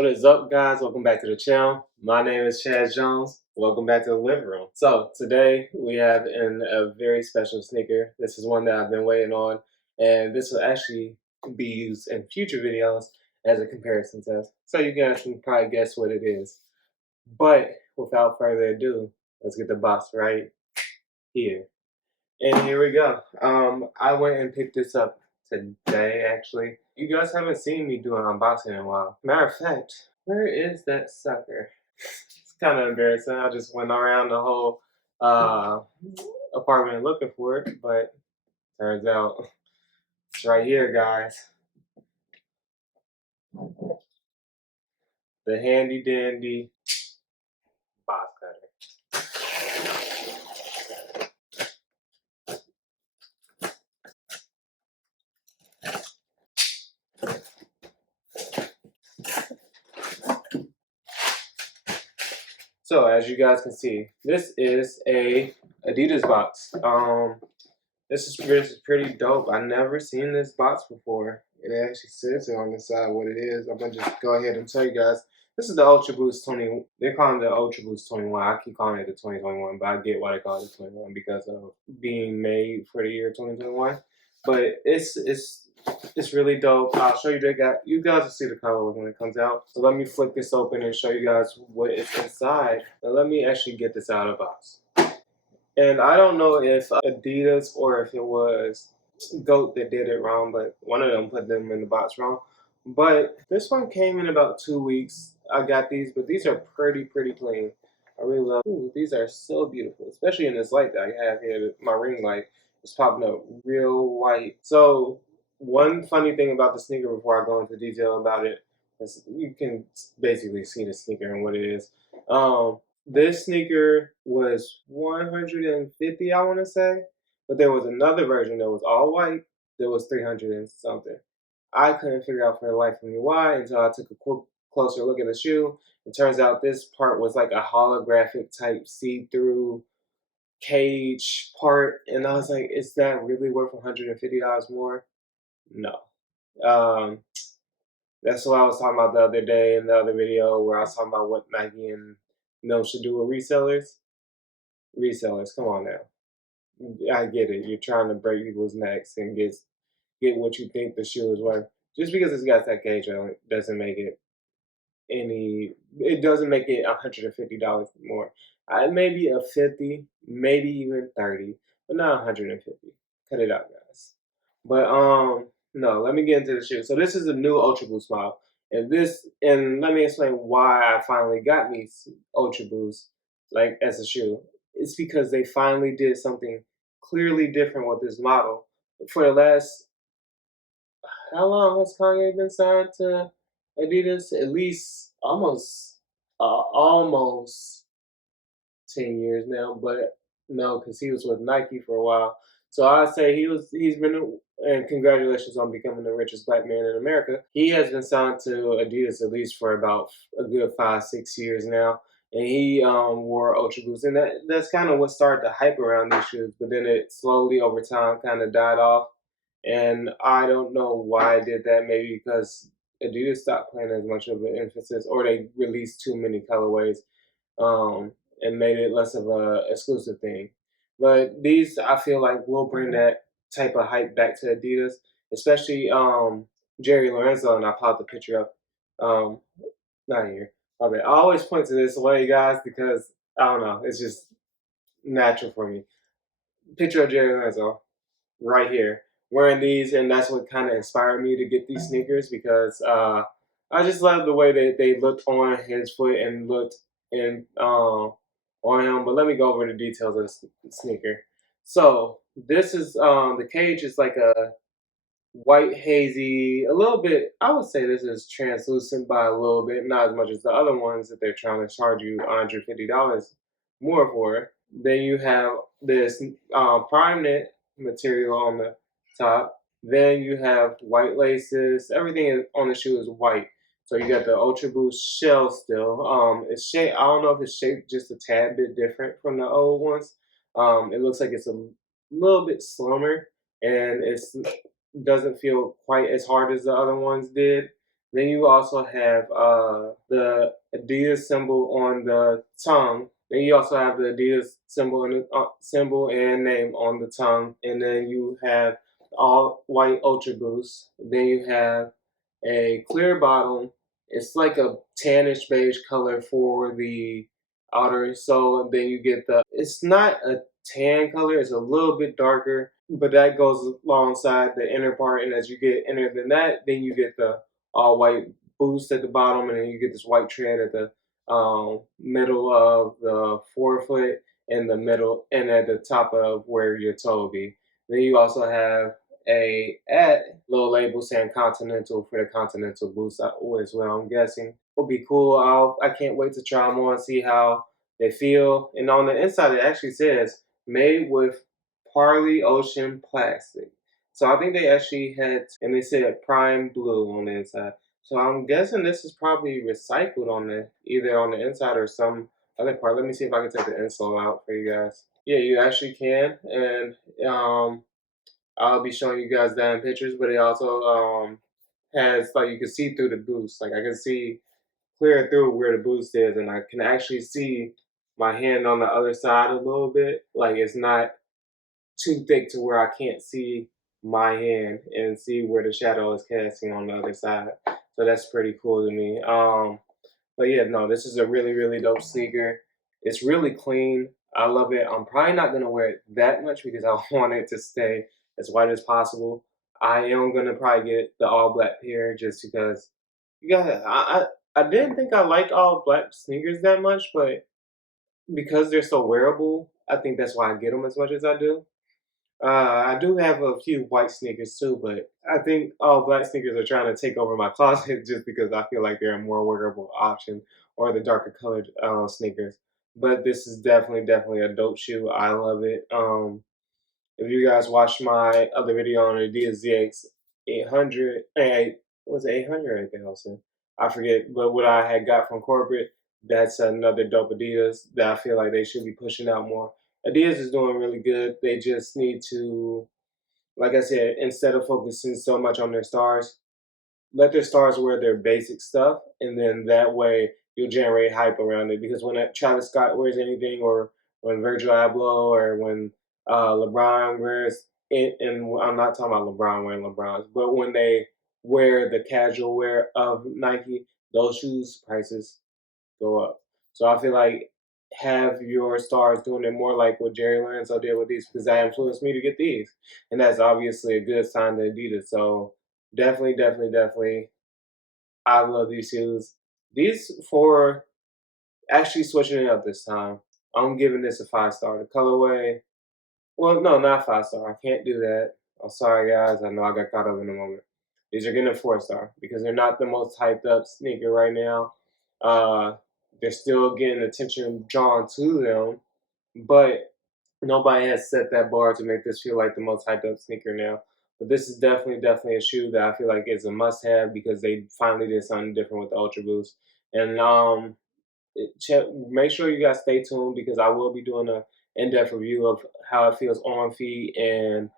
What is up, guys? Welcome back to the channel. My name is Chad Jones. Welcome back to the living room. So today we have a very special sneaker. This is one that I've been waiting on, and this will actually be used in future videos as a comparison test. So you guys can probably guess what it is. But without further ado, let's get the box right here. And here we go. I went and picked this up today, actually. You guys haven't seen me do an unboxing in a while. Matter of fact, where is that sucker? It's kind of embarrassing. I just went around the whole apartment looking for it, but turns out it's right here, guys. The handy dandy box cutter. So as you guys can see, this is a Adidas box. This is pretty dope. I've never seen this box before. It actually says it on the side what it is. I'm gonna just go ahead and tell you guys. This is the Ultraboost 20. They're calling it the Ultraboost 21. I keep calling it the 2021, but I get why they call it the 21 because of being made for the year 2021. But it's really dope. I'll show you you guys will see the color when it comes out. So let me flip this open and show you guys what is inside. Now let me actually get this out of the box. And I don't know if Adidas or if it was GOAT that did it wrong, but one of them put them in the box wrong. But this one came in about 2 weeks. I got these, but these are pretty clean. I really love. Ooh, these are so beautiful, especially in this light that I have here. My ring light is popping up real white. So one funny thing about the sneaker before I go into detail about it is you can basically see the sneaker and what it is. This sneaker was 150, I want to say, but there was another version that was all white that was 300 and something. I couldn't figure out for the life of me why until I took a closer look at the shoe. It turns out this part was like a holographic type see-through cage part, and I was like, is that really worth $150 more? No. Um, that's what I was talking about the other day in the other video where I was talking about what Nike and should do with resellers. Resellers, come on now. I get it. You're trying to break people's necks and get what you think the shoe is worth. Just because it's got that cage on it doesn't make it it doesn't make it $150 more. Maybe a 50, maybe even 30, but not 150. Cut it out, guys. But no, let me get into the shoe. So this is a new Ultraboost model. And let me explain why I finally got me Ultraboost like as a shoe. It's because they finally did something clearly different with this model. For the last, how long has Kanye been signed to Adidas? At least almost 10 years now, but no, because he was with Nike for a while. So I say he's been, and congratulations on becoming the richest black man in America. He has been signed to Adidas at least for about a good 5-6 years now, and he wore Ultraboost, and that's kind of what started the hype around these shoes. But then it slowly over time kind of died off, and I don't know why I did that. Maybe because Adidas stopped playing as much of an emphasis, or they released too many colorways. And made it less of a exclusive thing. But these, I feel like, will bring that type of hype back to Adidas, especially Jerry Lorenzo. And I popped the picture up. Not here. Okay, I always point to this way, guys, because I don't know, it's just natural for me. Picture of Jerry Lorenzo right here wearing these, and that's what kind of inspired me to get these sneakers because I just love the way that they looked on his foot and looked in on him. But let me go over the details of the sneaker. So this is the cage is like a white hazy, a little bit. I would say this is translucent by a little bit, not as much as the other ones that they're trying to charge you $150 more for. Then you have this prime knit material on the top. Then you have white laces. Everything on the shoe is white. So you got the Ultra Boost shell still. It's shaped. I don't know if it's shaped just a tad bit different from the old ones. It looks like it's a little bit slimmer, and it doesn't feel quite as hard as the other ones did. Then you also have the Adidas symbol on the tongue. Then you also have the Adidas symbol and name on the tongue. And then you have all white Ultraboost. Then you have a clear bottom. It's like a tannish beige color for the outer. So then you get it's not a tan color, it's a little bit darker, but that goes alongside the inner part. And as you get inner than that, then you get the all white boost at the bottom, and then you get this white tread at the middle of the forefoot and the middle and at the top of where your toe will be. Then you also have a little label saying Continental for the Continental boost as well. I'm guessing will be cool. I can't wait to try them on, see how they feel. And on the inside, it actually says made with Parley Ocean plastic. So I think they actually had, and they said prime blue on the inside. So I'm guessing this is probably recycled on either on the inside or some other part. Let me see if I can take the insole out for you guys. Yeah, you actually can, and I'll be showing you guys that in pictures. But it also has, like, you can see through the boost. Like I can see clear through where the boost is, and I can actually see my hand on the other side a little bit. Like it's not too thick to where I can't see my hand and see where the shadow is casting on the other side. So that's pretty cool to me. But yeah, no, this is a really, really dope sneaker. It's really clean. I love it. I'm probably not gonna wear it that much because I want it to stay as white as possible. I am gonna probably get the all black pair just because you got I didn't think I liked all black sneakers that much, but because they're so wearable, I think that's why I get them as much as I do. I do have a few white sneakers too, but I think all black sneakers are trying to take over my closet just because I feel like they're a more wearable option, or the darker colored sneakers. But this is definitely a dope shoe. I love it. If you guys watched my other video on Adidas ZX 800, was it 800 or anything else? I forget. But what I had got from corporate, that's another dope Adidas that I feel like they should be pushing out more. Adidas is doing really good. They just need to, like I said, instead of focusing so much on their stars, let their stars wear their basic stuff, and then that way you'll generate hype around it. Because when Travis Scott wears anything, or when Virgil Abloh, or when LeBron wears it, and I'm not talking about LeBron wearing LeBrons, but when they wear the casual wear of Nike, those shoes prices go up. So I feel like have your stars doing it more like what Jerry Lorenzo did with these, because that influenced me to get these, and that's obviously a good sign to Adidas. So definitely, I love these shoes. These for actually switching it up this time. I'm giving this a 5 star. The colorway, well, no, not 5 star. I can't do that. I'm sorry, guys. I know I got caught up in the moment. These are getting a 4 star because they're not the most hyped up sneaker right now. Uh, they're still getting attention drawn to them, but nobody has set that bar to make this feel like the most hyped up sneaker now. But this is definitely a shoe that I feel like is a must have because they finally did something different with the Ultra Boost. And make sure you guys stay tuned because I will be doing a in-depth review of how it feels on feet and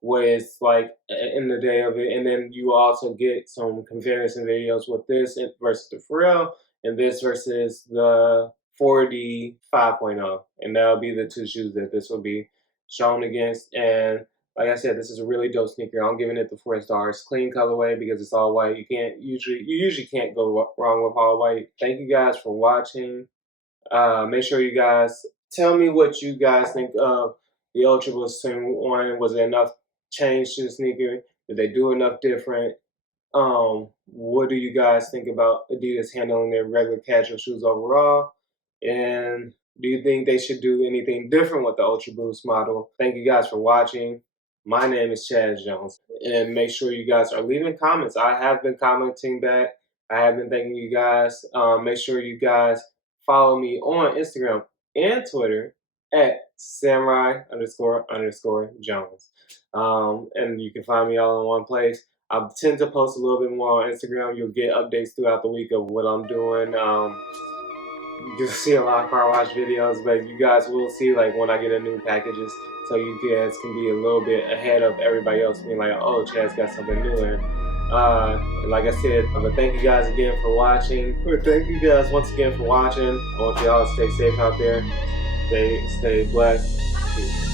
what it's like in the day of it. And then you also get some comparison videos with this versus the Pharrell, and this versus the 4D 5.0. And that'll be the two shoes that this will be shown against. And like I said, this is a really dope sneaker. I'm giving it the 4 stars. Clean colorway because it's all white. You usually can't go wrong with all white. Thank you guys for watching. Make sure you guys tell me what you guys think of the Ultra Boost 1. Was there enough change to the sneaker? Did they do enough different? What do you guys think about Adidas handling their regular casual shoes overall? And do you think they should do anything different with the Ultra Boost model? Thank you guys for watching. My name is Chaz Jones. And make sure you guys are leaving comments. I have been commenting back. I have been thanking you guys. Make sure you guys follow me on Instagram and Twitter at samurai__Jones. And you can find me all in one place. I tend to post a little bit more on Instagram. You'll get updates throughout the week of what I'm doing. You'll see a lot of car wash videos, but you guys will see like when I get a new packages, so you guys can be a little bit ahead of everybody else being like, oh, Chad's got something new in. Like I said, but thank you guys again for watching. Thank you guys once again for watching. I want y'all to stay safe out there. Stay blessed. Peace.